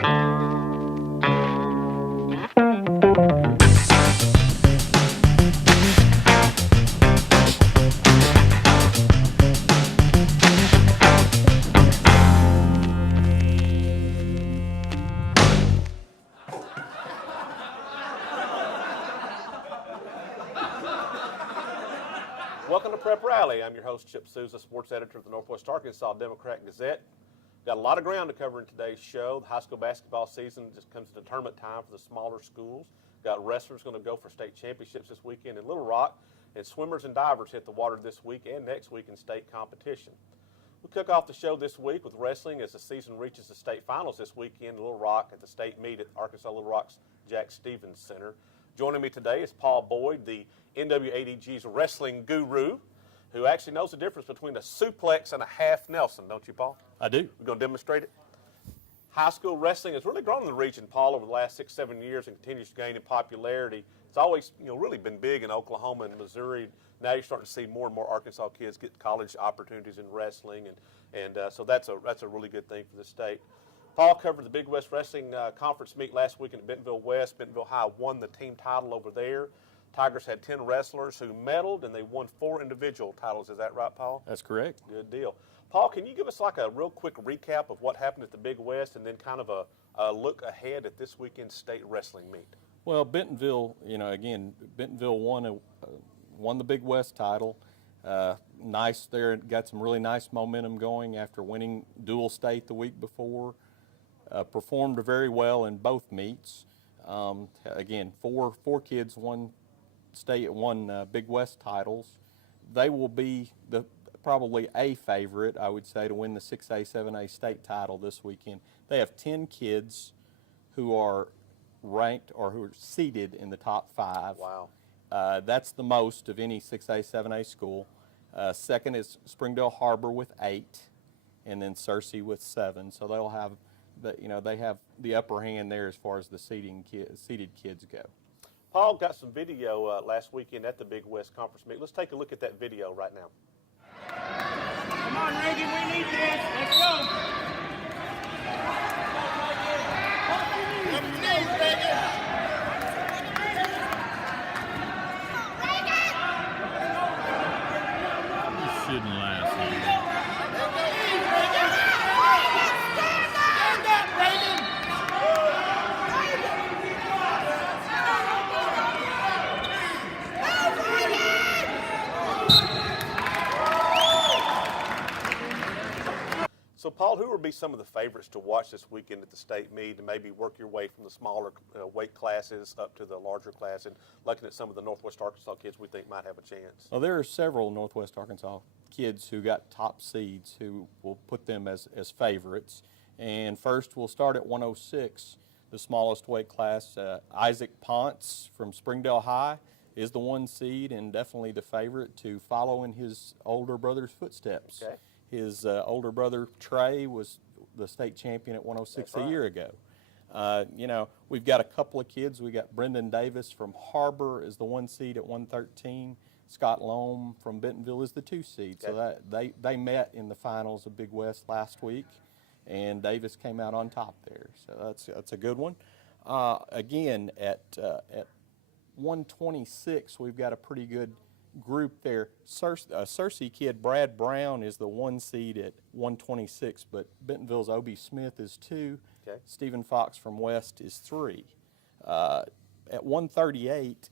Welcome to Prep Rally. I'm your host, Chip Souza, sports editor of the Northwest Arkansas Democrat-Gazette. Got a lot of ground to cover in today's show. The high school basketball season just comes to tournament time for the smaller schools. Got wrestlers going to go for state championships this weekend in Little Rock, and swimmers and divers hit the water this week and next week in state competition. We'll kick off the show this week with wrestling as the season reaches the state finals this weekend in Little Rock at the state meet at Arkansas Little Rock's Jack Stevens Center. Joining me today is Paul Boyd, the NWADG's wrestling guru, who actually knows the difference between a suplex and a half Nelson, don't you, Paul? I do. We're going to demonstrate it. High school wrestling has really grown in the region, Paul, over the last 6-7 years and continues to gain in popularity. It's always, really been big in Oklahoma and Missouri. Now you're starting to see more and more Arkansas kids get college opportunities in wrestling, and so that's a really good thing for the state. Paul covered the Big West Wrestling Conference meet last week in Bentonville West. Bentonville High won the team title over there. Tigers had 10 wrestlers who medaled, and they won 4 individual titles. Is that right, Paul? That's correct. Good deal. Paul, can you give us like a real quick recap of what happened at the Big West and then kind of a look ahead at this weekend's state wrestling meet? Well, Bentonville, Bentonville won the Big West title. Nice there, got some really nice momentum going after winning dual state the week before. Performed very well in both meets. Again, four kids won Big West titles. They will be probably a favorite, I would say, to win the 6A, 7A state title this weekend. They have 10 kids who are ranked or who are seated in the top 5. Wow. That's the most of any 6A, 7A school. Second is Springdale Har-Ber with 8, and then Searcy with 7. So they'll have they have the upper hand there as far as the seated kids go. Paul got some video last weekend at the Big West Conference meet. Let's take a look at that video right now. Come on, Reagan, we need this. Let's go. Up your knees, Reagan. This shouldn't last long. So, Paul, who would be some of the favorites to watch this weekend at the state meet and maybe work your way from the smaller weight classes up to the larger class and looking at some of the Northwest Arkansas kids we think might have a chance? Well, there are several Northwest Arkansas kids who got top seeds who will put them as favorites. And first, we'll start at 106, the smallest weight class. Isaac Ponce from Springdale High is the 1 seed and definitely the favorite to follow in his older brother's footsteps. Okay. His older brother, Trey, was the state champion at 106 a year ago. We've got a couple of kids. We got Brendan Davis from Har-Ber is the 1 seed at 113. Scott Loam from Bentonville is the 2 seed. Okay. So that they met in the finals of Big West last week, and Davis came out on top there. So that's a good one. Again, at 126, we've got a pretty good group there. Searcy kid Brad Brown is the 1 seed at 126, but Bentonville's Obie Smith is 2. Okay. Stephen Fox from West is 3. At 138,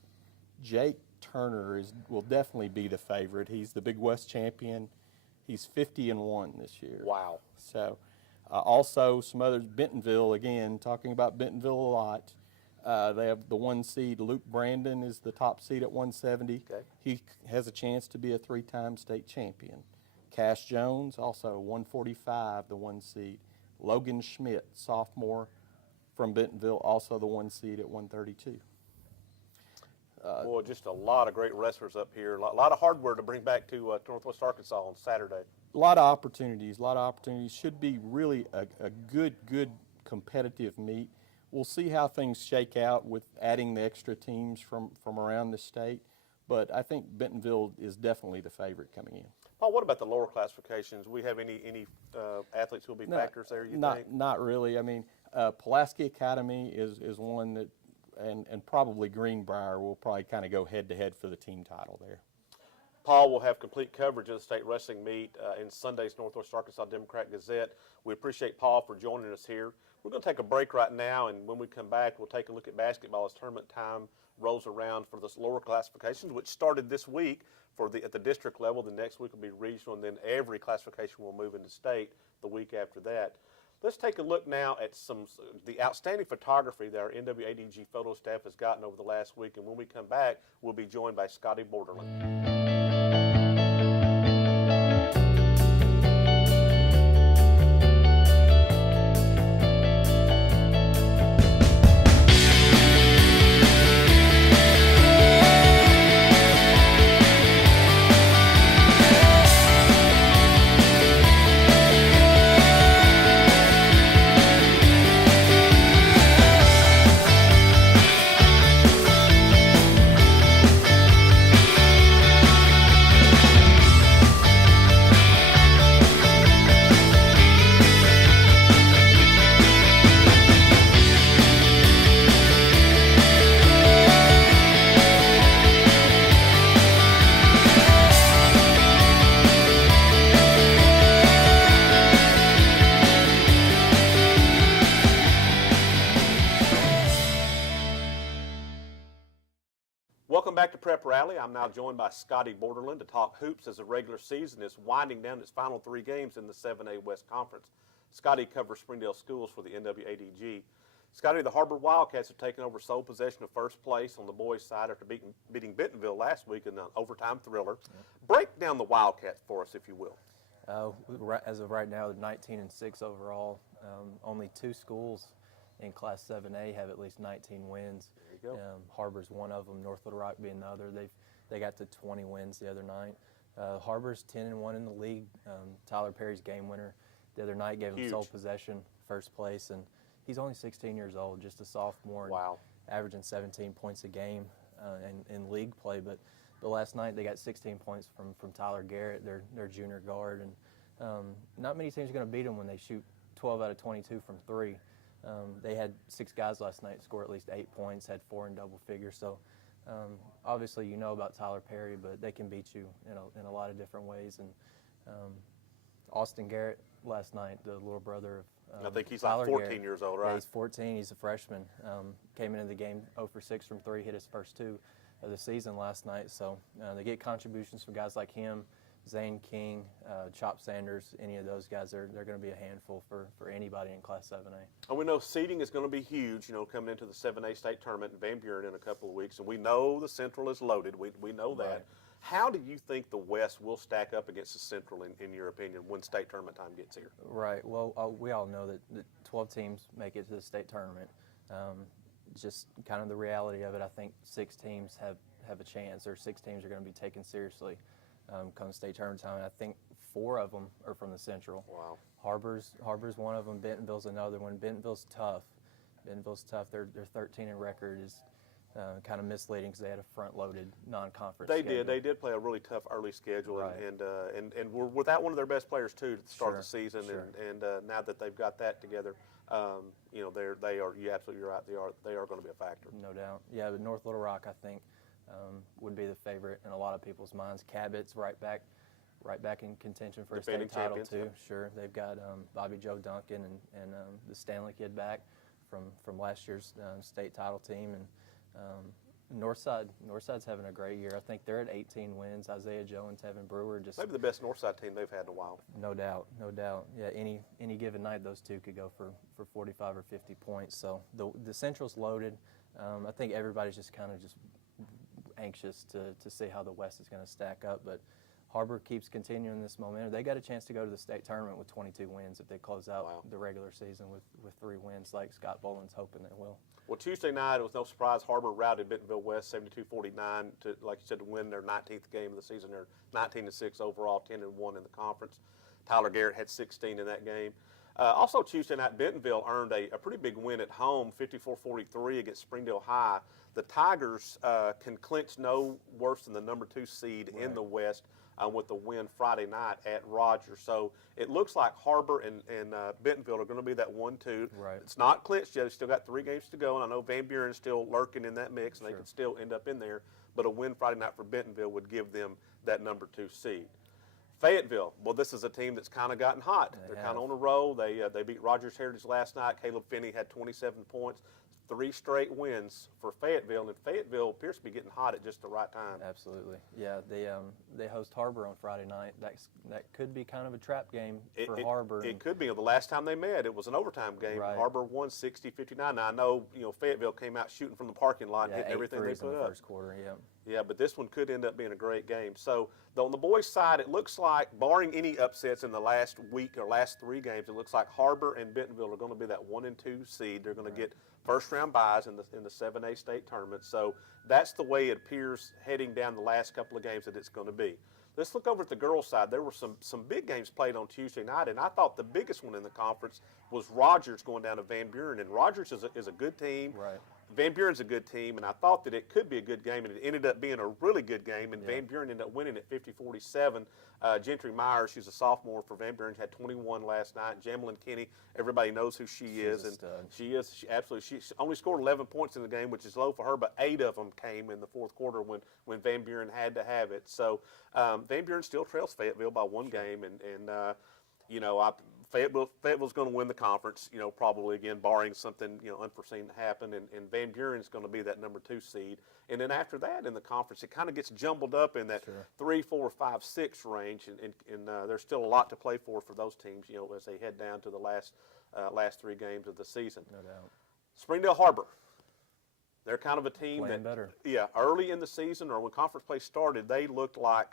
Jake Turner will definitely be the favorite. He's the Big West champion. He's 50-1 this year. Wow. So also some others. Bentonville, again, talking about Bentonville a lot. They have the 1 seed. Luke Brandon is the top seed at 170. Okay. He has a chance to be a 3-time state champion. Cash Jones, also 145, the 1 seed. Logan Schmidt, sophomore from Bentonville, also the 1 seed at 132. Boy, just a lot of great wrestlers up here. A lot of hardware to bring back to Northwest Arkansas on Saturday. A lot of opportunities. Should be really a good competitive meet. We'll see how things shake out with adding the extra teams from around the state, but I think Bentonville is definitely the favorite coming in. Paul, what about the lower classifications? We have any athletes who will be factors there, you think? Not really. I mean, Pulaski Academy is one that, and probably Greenbrier will probably kind of go head-to-head for the team title there. Paul will have complete coverage of the state wrestling meet in Sunday's Northwest Arkansas Democrat-Gazette. We appreciate Paul for joining us here. We're going to take a break right now, and when we come back, we'll take a look at basketball as tournament time rolls around for this lower classifications, which started this week at the district level. The next week will be regional, and then every classification will move into state the week after that. Let's take a look now at the outstanding photography that our NWADG photo staff has gotten over the last week, and when we come back, we'll be joined by Scotty Borderland. Welcome back to Prep Rally. I'm now joined by Scotty Borderland to talk hoops as the regular season is winding down its final 3 games in the 7A West Conference. Scotty covers Springdale schools for the NWADG. Scotty, the Har-Ber Wildcats have taken over sole possession of first place on the boys' side after beating Bentonville last week in an overtime thriller. Break down the Wildcats for us, if you will. As of right now, they're 19-6 overall. Only 2 schools in Class 7A have at least 19 wins. There you go. Har-Ber's one of them, North Little Rock being the other. They got to 20 wins the other night. Har-Ber's 10-1 in the league. Tyler Perry's game winner the other night gave him sole possession, first place, and he's only 16 years old, just a sophomore. Wow. Averaging 17 points a game in league play. But last night they got 16 points from Tyler Garrett, their junior guard, and not many teams are going to beat them when they shoot 12 out of 22 from 3. They had 6 guys last night score at least 8 points, had 4 in double figures. So obviously you know about Tyler Perry, but they can beat you in a lot of different ways. And Austin Garrett last night, the little brother of I think he's Tyler like 14 Garrett. years old, right? Yeah, he's 14. He's a freshman. Came into the game 0 for 6 from 3, hit his first 2 of the season last night. So they get contributions from guys like him, Zane King, Chop Sanders, any of those guys. They're going to be a handful for anybody in Class 7A. And we know seeding is going to be huge, coming into the 7A state tournament in Van Buren in a couple of weeks. And we know the Central is loaded. We know that. Right. How do you think the West will stack up against the Central, in your opinion, when state tournament time gets here? Right. Well, we all know that 12 teams make it to the state tournament. Just kind of the reality of it, I think 6 teams have a chance, or 6 teams are going to be taken seriously come state tournament time. And I think 4 of them are from the Central. Wow. Har-Ber's one of them. Bentonville's another one. Bentonville's tough. Their 13 in record is kind of misleading because they had a front-loaded non-conference schedule. They did play a really tough early schedule, Right. and were without one of their best players too to start Sure, the season. sure. And now that they've got that together, they are. You're absolutely right. They are going to be a factor. No doubt. Yeah, but North Little Rock, I think, would be the favorite in a lot of people's minds. Cabot's right back in contention for Defending a state title champions, too. yeah. Sure, they've got Bobby Joe Duncan and the Stanley kid back from last year's state title team, and Northside's having a great year. I think they're at 18 wins. Isaiah Joe and Tevin Brewer just Maybe the best Northside team they've had in a while. no doubt. Yeah, any given night those two could go for 45 or 50 points. So the Central's loaded. I think everybody's just kind of just anxious to see how the West is going to stack up, but Har-Ber keeps continuing this momentum. They got a chance to go to the state tournament with 22 wins if they close out Wow. the regular season with 3 wins, like Scott Boland's hoping they will. Well, Tuesday night, it was no surprise. Har-Ber routed Bentonville West 72-49 to, like you said, to win their 19th game of the season. They're 19-6 overall, 10-1 in the conference. Tyler Garrett had 16 in that game. Also Tuesday night, Bentonville earned a pretty big win at home, 54-43 against Springdale High. The Tigers can clinch no worse than the number 2 seed in the West with the win Friday night at Rogers. So it looks like Har-Ber and Bentonville are going to be that 1-2. Right. It's not clinched yet. They've still got 3 games to go, and I know Van Buren's still lurking in that mix, and they Sure. can still end up in there. But a win Friday night for Bentonville would give them that number 2 seed. Fayetteville, well, this is a team that's kind of gotten hot. They're kind of on a roll. They beat Rogers Heritage last night. Caleb Finney had 27 points. 3 straight wins for Fayetteville, and Fayetteville appears to be getting hot at just the right time. Absolutely, yeah. They host Har-Ber on Friday night. That could be kind of a trap game for Har-Ber. It could be. The last time they met, it was an overtime game. Right. Har-Ber won 60-59. Now I know Fayetteville came out shooting from the parking lot and Yeah, hitting everything they 8 threes put in the up. first quarter. Yeah. Yeah, but this one could end up being a great game. So on the boys' side, it looks like, barring any upsets in the last week or last 3 games, it looks like Har-Ber and Bentonville are going to be that 1 and 2 seed. They're going to get first-round buys in the 7A state tournament. So that's the way it appears heading down the last couple of games that it's going to be. Let's look over at the girls' side. There were some big games played on Tuesday night, and I thought the biggest one in the conference was Rogers going down to Van Buren. And Rogers is a good team. Right. Van Buren's a good team, and I thought that it could be a good game, and it ended up being a really good game, and Van Buren ended up winning at 50-47. Gentry Myers, she's a sophomore for Van Buren, had 21 last night. Jamelyn Kinney, everybody knows who she is, and she absolutely. She only scored 11 points in the game, which is low for her, but 8 of them came in the fourth quarter when Van Buren had to have it. So Van Buren still trails Fayetteville by 1 game, and Fayetteville's going to win the conference, probably again, barring something, unforeseen to happen. And Van Buren's going to be that number 2 seed. And then after that in the conference, it kind of gets jumbled up in that 3, 4, 5, 6 range. And there's still a lot to play for those teams, as they head down to the last 3 games of the season. No doubt. Springdale Har-Ber. They're kind of a team Playing that, better. early in the season or when conference play started, they looked like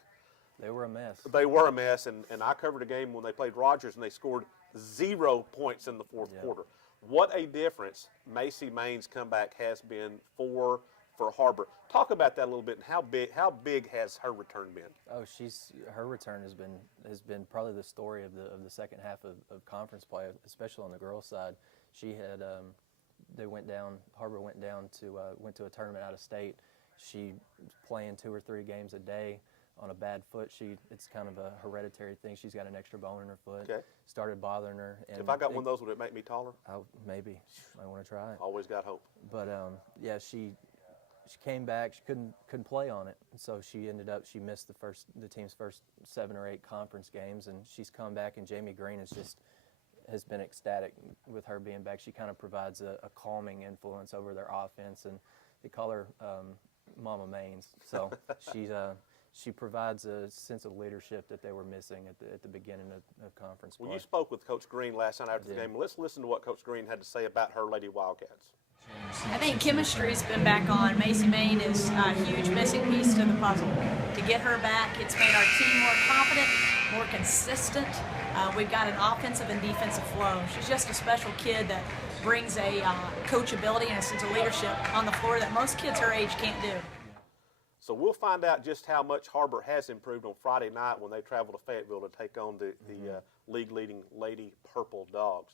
They were a mess. they were a mess, and I covered a game when they played Rogers, and they scored 0 points in the fourth quarter. What a difference Macy Main's comeback has been for Har-Ber. Talk about that a little bit, and how big has her return been? Oh, her return has been probably the story of the second half of conference play, especially on the girls' side. She had Har-Ber went to a tournament out of state. She was playing 2 or 3 games a day. On a bad foot, it's kind of a hereditary thing. She's got an extra bone in her foot. Okay. Started bothering her. And If I got one of those, would it make me taller? Maybe. I want to try it. Always got hope. But she came back. She couldn't play on it, and so she missed the team's first 7 or 8 conference games, and she's come back. And Jamie Green has been ecstatic with her being back. She kind of provides a calming influence over their offense, and they call her Mama Mains. So she provides a sense of leadership that they were missing at the beginning of conference play. Well, you spoke with Coach Green last night after the game. Let's listen to what Coach Green had to say about her Lady Wildcats. I think chemistry's been back on. Macy Main is a huge missing piece to the puzzle. To get her back, it's made our team more confident, more consistent. We've got an offensive and defensive flow. She's just a special kid that brings a coachability and a sense of leadership on the floor that most kids her age can't do. So we'll find out just how much Har-Ber has improved on Friday night when they travel to Fayetteville to take on the league-leading Lady Purple Dogs.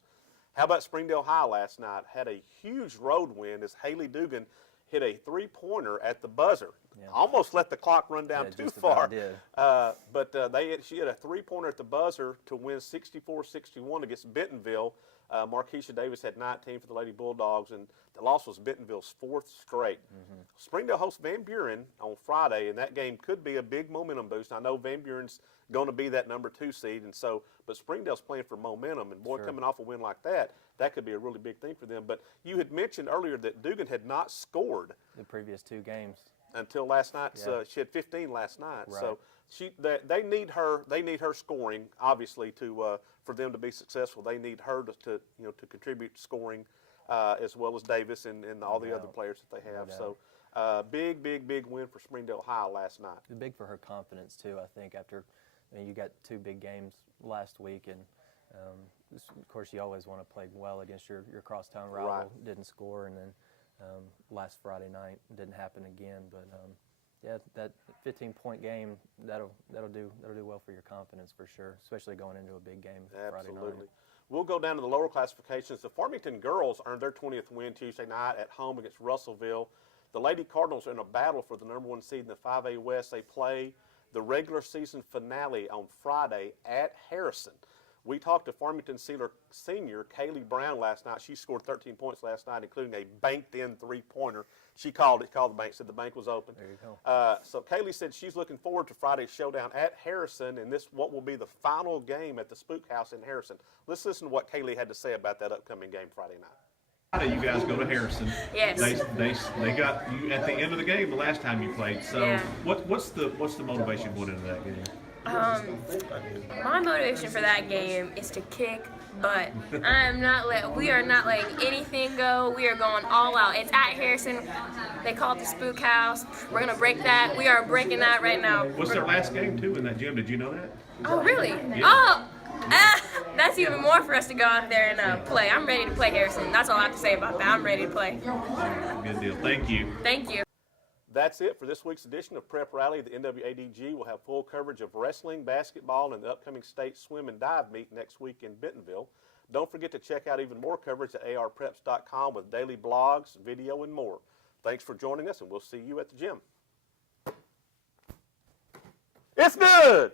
How about Springdale High last night? Had a huge road win as Haley Dugan hit a 3-pointer at the buzzer. Yeah. Almost let the clock run down too far. But she hit a 3-pointer at the buzzer to win 64-61 against Bentonville. Marquisha Davis had 19 for the Lady Bulldogs, and the loss was Bentonville's 4th straight. Springdale hosts Van Buren on Friday, and that game could be a big momentum boost. I know Van Buren's going to be that number 2 seed, but Springdale's playing for momentum, and coming off a win like that could be a really big thing for them. But you had mentioned earlier that Dugan had not scored the previous 2 games until last night. She had 15 last night. Right. So they need her. They need her scoring, obviously, for them to be successful. They need her to contribute scoring as well as Davis and all the other players that they have. So big win for Springdale High last night. Big for her confidence too. I think after you got 2 big games last week, and of course you always want to play well against your crosstown rival. Right. Didn't score, and then last Friday night didn't happen again. But that 15-point game that'll do well for your confidence for sure, especially going into a big game Friday night. We'll go down to the lower classifications. The Farmington girls earned their 20th win Tuesday night at home against Russellville. The Lady Cardinals are in a battle for the number 1 seed in the 5A West. They play the regular season finale on Friday at Harrison. We talked to Farmington senior Kaylee Brown last night. She scored 13 points last night, including a banked-in three-pointer. She called the bank, said the bank was open. There you go. So Kaylee said she's looking forward to Friday's showdown at Harrison, and this what will be the final game at the Spook House in Harrison. Let's listen to what Kaylee had to say about that upcoming game Friday night. Friday, you guys go to Harrison. Yes. They got you at the end of the game the last time you played. So Yeah. what's the motivation going into that game? My motivation for that game is to kick butt. We are not letting anything go. We are going all out. It's at Harrison. They call it the Spook House. We're gonna break that. We are breaking that right now. What's their last game too in that gym? Did you know that? Oh, really? Yeah. Oh, that's even more for us to go out there and play. I'm ready to play Harrison. That's all I have to say about that. I'm ready to play. Good deal. Thank you. Thank you. That's it for this week's edition of Prep Rally. The NWADG will have full coverage of wrestling, basketball, and the upcoming state swim and dive meet next week in Bentonville. Don't forget to check out even more coverage at arpreps.com with daily blogs, video, and more. Thanks for joining us, and we'll see you at the gym. It's good!